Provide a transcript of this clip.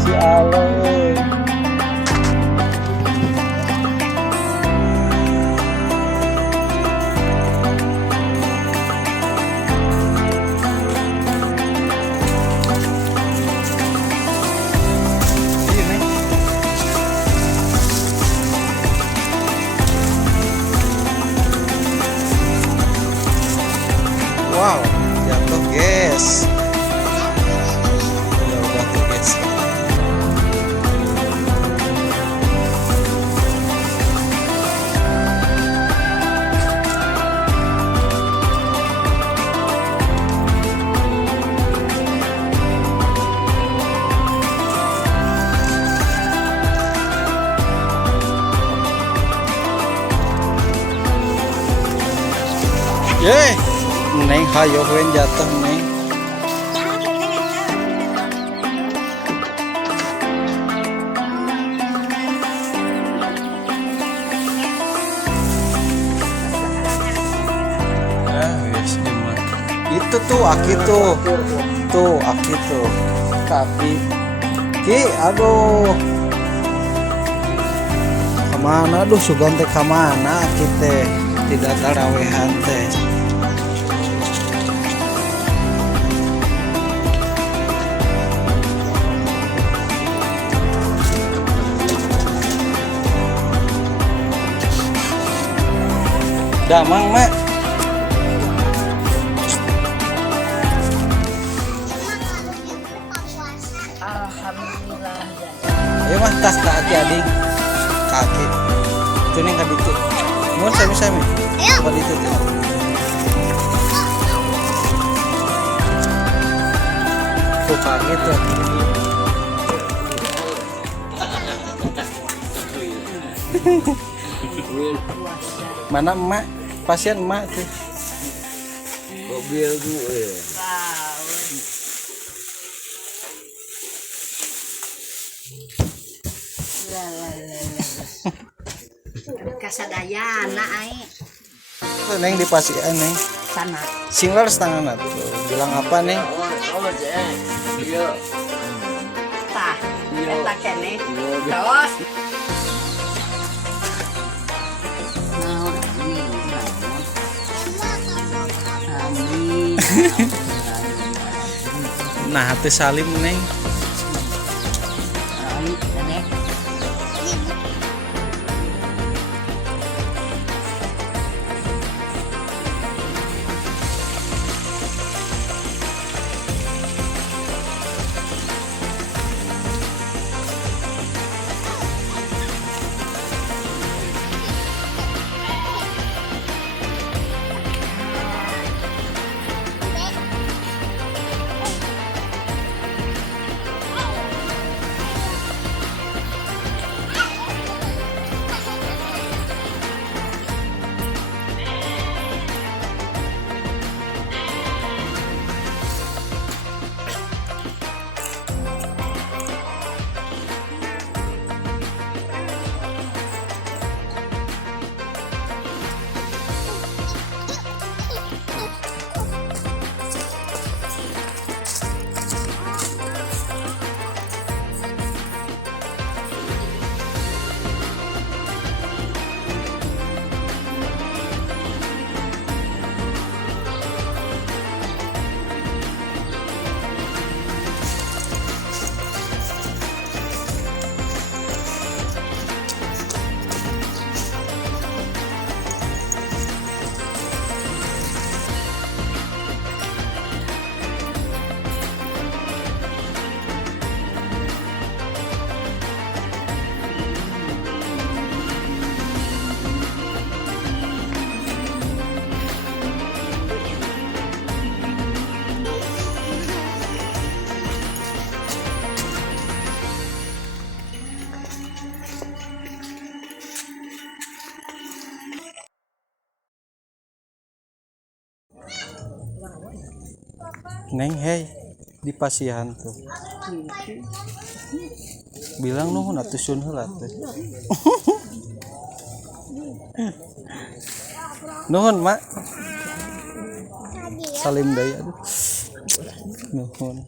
Si Aloy. Wow, jatuh guys. Ya udah tuh guys. Yeay, Neng hayo wen jatuh Neng. Yes, cuma itu tuh aki tuh aki tuh tapi ki aduh kemana aduh sugan teh kemana kita tidak tarawehan teh. Damang mak. Alhamdulillah. Ayo mah tas kaki adik. Kaki. Tuning ka dito. Mun sami-sami. Ayo. Ka dito tuh. Tuh kaki tuh. Mana emak? Pasien emak tuh. Mobil gue. Kasadayana ai Tuh Neng di pasian Neng. sana. Singler setengah tuh. Bilang apa Neng? Iya. Tah, eta kene. Terus. Amin. Nah, hati Salim Neng. Amin. Dedek. Neng hei di pasihan tuh. Bilang nuhun atuh sun heula teh. Nuhun mak. Salim deui aduh. Nuhun.